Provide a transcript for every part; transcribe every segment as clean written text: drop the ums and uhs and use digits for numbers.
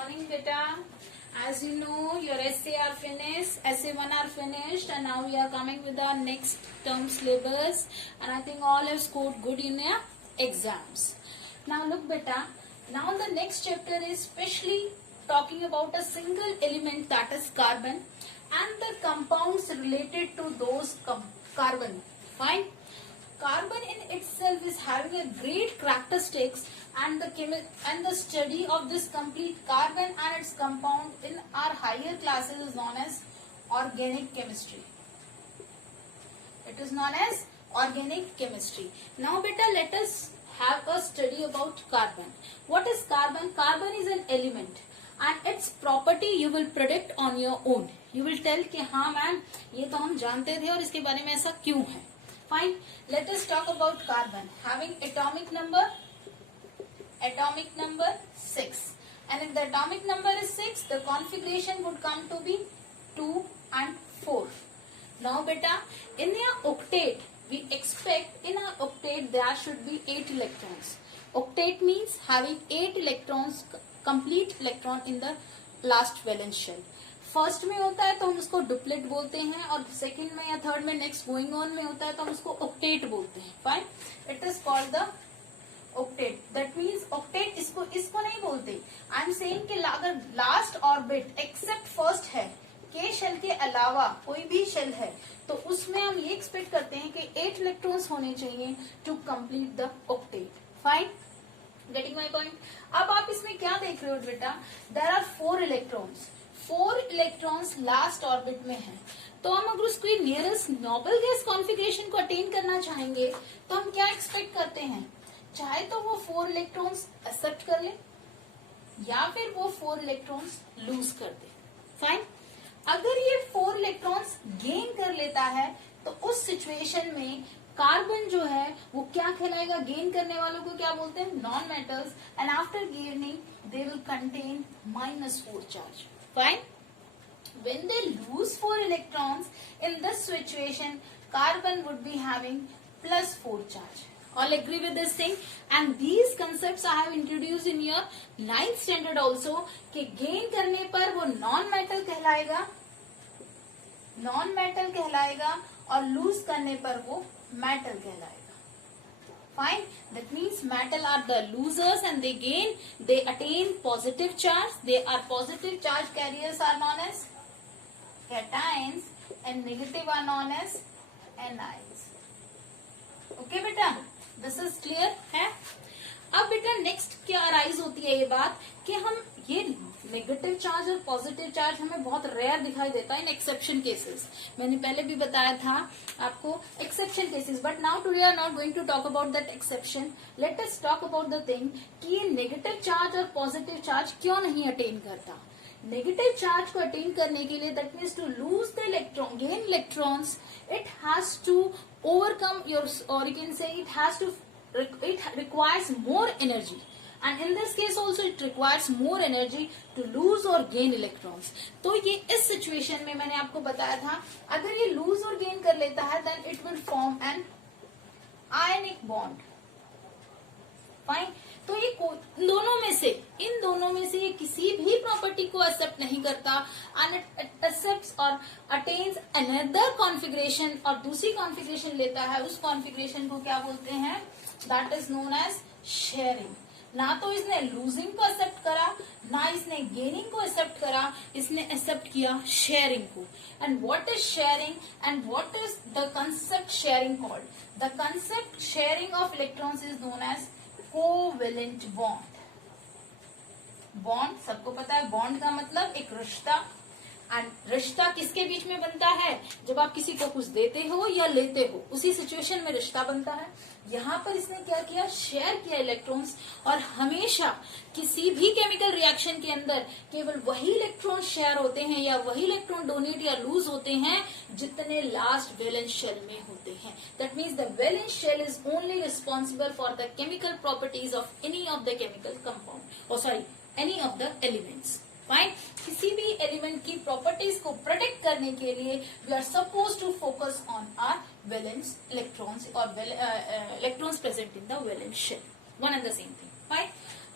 morning, beta. As you know, your essay are finished, essay 1 are finished, and now we are coming with our next term syllabus. And I think all have scored good in your exams. Now look, beta. Now the next chapter is specially talking about a single element, that is carbon, and the compounds related to those carbon. Fine. Carbon in itself is having a great characteristics, and the study of this complete carbon and its compound in our higher classes is known as organic chemistry. It is known as organic chemistry. Now beta, let us have a study about carbon. What is carbon? Carbon is an element and its property you will predict on your own. You will tell कि हाँ ma'am ये तो हम जानते थे और इसके बारे में ऐसा क्यों है. Fine. Let us talk about carbon. Having atomic number 6. And if the atomic number is 6, the configuration would come to be 2 and 4. Now beta, in your octet, we expect in our octet there should be 8 electrons. Octet means having 8 electrons, complete electron in the last valence shell. First में होता है तो हम उसको duplet बोलते हैं, और second में या थर्ड में नेक्स्ट गोइंग ऑन में होता है तो हम उसको ऑक्टेट बोलते हैं. Fine. It is called the octet. That means octet इसको नहीं बोलते. आई एम सेइंग कि अगर लास्ट ऑर्बिट एक्सेप्ट फर्स्ट है, के शेल के अलावा कोई भी शेल है, तो उसमें हम ये एक्सपेक्ट करते हैं कि 8 इलेक्ट्रॉन्स होने चाहिए to complete the octet. Fine. Getting my point. अब आप इसमें क्या देख रहे हो बेटा? There are 4 electrons. 4 electrons last orbit में हैं. तो हम अगर उसको नियरेस्ट नोबल गैस कॉन्फ़िगरेशन को अटेन करना चाहेंगे तो हम क्या एक्सपेक्ट करते हैं? चाहे तो वो 4 इलेक्ट्रॉन्स एक्सेप्ट कर ले या फिर वो 4 इलेक्ट्रॉन्स लूज कर दे. फाइन. अगर ये 4 इलेक्ट्रॉन्स गेन कर लेता है तो उस सिचुएशन में कार्बन जो है वो क्या कहलाएगा? गेन करने वालों को क्या बोलते हैं? Non metals. And after gaining they will contain -4 charge. Fine. When they lose 4 electrons, in this situation, carbon would be having +4 charge. All agree with this thing? And these concepts I have introduced in your 9th standard also. कि gain करने पर वो non-metal कहलाएगा, और lose करने पर वो metal कहलाएगा. Fine. That means metal are the losers and they attain positive charge. They are positive charge carriers are known as cations and negative are known as anions. Okay बेटा, this is clear है? अब बेटा next क्या arise होती है ये बात कि हम ये नेगेटिव चार्ज और पॉजिटिव चार्ज हमें बहुत रेयर दिखाई देता है इन एक्सेप्शन केसेस. मैंने पहले भी बताया था आपको exception cases, but now today are not going to talk about that exception. Let us talk about the thing कि ये नेगेटिव चार्ज और पॉजिटिव चार्ज क्यों नहीं अटेन करता. नेगेटिव चार्ज को अटेन करने के लिए, that means to lose the electron, gain electrons, it has to overcome your, और you can say it requires more energy, and in this case also it requires more energy to lose or gain electrons. तो ये इस situation में मैंने आपको बताया था, अगर ये lose और gain कर लेता है then it will form an ionic bond. Fine. तो ये इन दोनों में से ये किसी भी प्रॉपर्टी को एक्सेप्ट नहीं करता, and it accepts or attains another configuration, और दूसरी कॉन्फ़िगरेशन लेता है. उस कॉन्फ़िगरेशन को क्या बोलते हैं? That is known as sharing. ना तो इसने लूजिंग को एक्सेप्ट करा, ना इसने गेनिंग को एक्सेप्ट करा, इसने एक्सेप्ट किया शेयरिंग को. And what is sharing and what is the concept sharing called? The concept sharing of electrons is known as covalent bond. Bond सबको पता है, बॉन्ड का मतलब एक रिश्ता. एंड रिश्ता किसके बीच में बनता है? जब आप किसी को कुछ देते हो या लेते हो, उसी सिचुएशन में रिश्ता बनता है. यहाँ पर इसने क्या किया? शेयर किया इलेक्ट्रॉन्स. और हमेशा किसी भी केमिकल रिएक्शन के अंदर केवल वही इलेक्ट्रॉन शेयर होते हैं या वही इलेक्ट्रॉन डोनेट या लूज होते हैं जितने लास्ट वैलेंस शेल में होते हैं. That means the valence shell is only responsible for the chemical properties of any of the chemical compound, any of the elements. Fine. किसी भी एलिमेंट की प्रॉपर्टीज को प्रोटेक्ट करने के लिए we are suppose to focus on our valence electrons और electrons present in the valence shell. One and the same thing. Fine.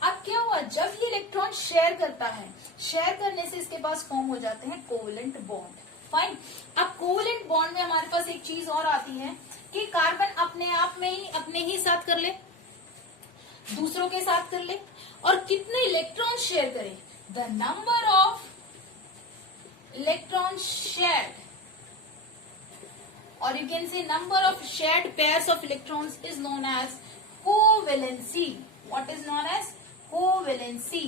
अब क्या हुआ, जब ये इलेक्ट्रॉन शेयर करता है, शेयर करने से इसके पास फॉर्म हो जाते हैं कोवेलेंट बॉन्ड। फाइन। अब कोवेलेंट बॉन्ड में हमारे पास एक चीज और आती है कि कार्बन अपने आप में ही अपने ही साथ कर ले, दूसरों के साथ कर ले, और कितने इलेक्ट्रॉन शेयर करे, the number of electron shared, or you can say number of shared pairs of electrons is known as covalency. What is known as covalency?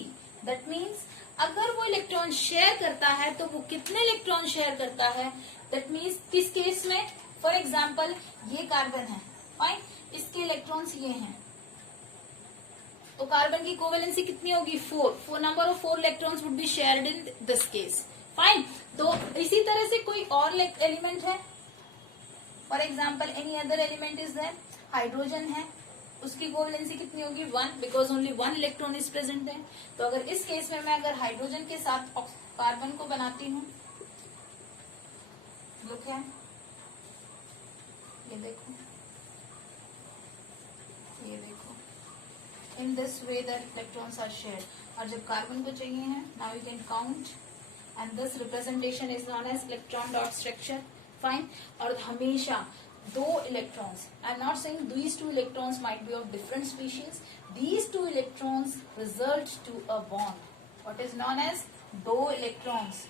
That means अगर वो इलेक्ट्रॉन शेयर करता है तो वो कितने इलेक्ट्रॉन शेयर करता है, दैट मीन्स किस केस में, फॉर एग्जाम्पल ये कार्बन है, फाइन, इसके इलेक्ट्रॉन्स ये हैं, तो कार्बन की कोवेलेंसी कितनी होगी, 4 number of 4 electrons would be shared in this case. Fine. तो इसी तरह से कोई और एलिमेंट है, for example any other element is there, hydrogen है, उसकी कोवेलेंसी कितनी होगी 1, because only 1 electron is present है। तो अगर इस केस में मैं अगर हाइड्रोजन के साथ कार्बन को बनाती हूँ, जो क्या है, ये देखो, ये देखो, in this way the electrons are shared. और जब कार्बन को चाहिए है, now you can count, and this representation is known as electron dot structure. Fine. और हमेशा 2 electrons, I am not saying these 2 electrons might be of different species, these 2 electrons result to a bond, what is known as, 2 electrons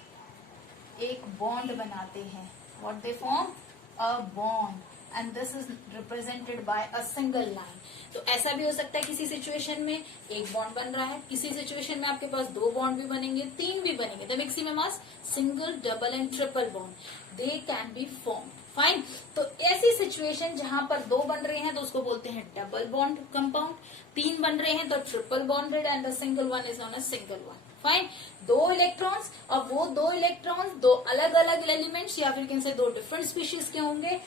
एक bond बनाते हैं, what they form, a bond, and this is represented by a single line. तो ऐसा भी हो सकता है किसी सिचुएशन में एक बॉन्ड बन रहा है, किसी सिचुएशन में आपके पास 2 बॉन्ड भी बनेंगे, 3 भी बनेंगे, the maximum mass single, double and triple bond they can be form. Fine. तो ऐसी सिचुएशन जहां पर 2 बन रहे हैं तो उसको बोलते हैं डबल बॉन्ड कंपाउंड, 3 बन रहे हैं तो triple bonded, and the single one is known as single one. Fine. 2 electrons, और वो 2 इलेक्ट्रॉन्स 2 अलग अलग एलिमेंट्स या फिर कैन से 2 डिफरेंट स्पीशीज के होंगे,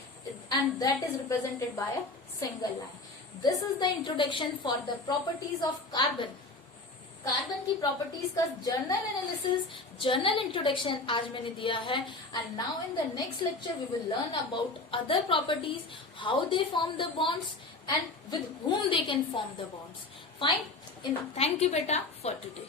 and that is represented by a single line. This is the introduction for the properties of carbon. Carbon की properties का जर्नल एनालिसिस, जर्नल इंट्रोडक्शन आज मैंने दिया है, and now in the next lecture we will learn about other properties, how they form the bonds and with whom they can form the bonds. Fine. Thank you beta for today.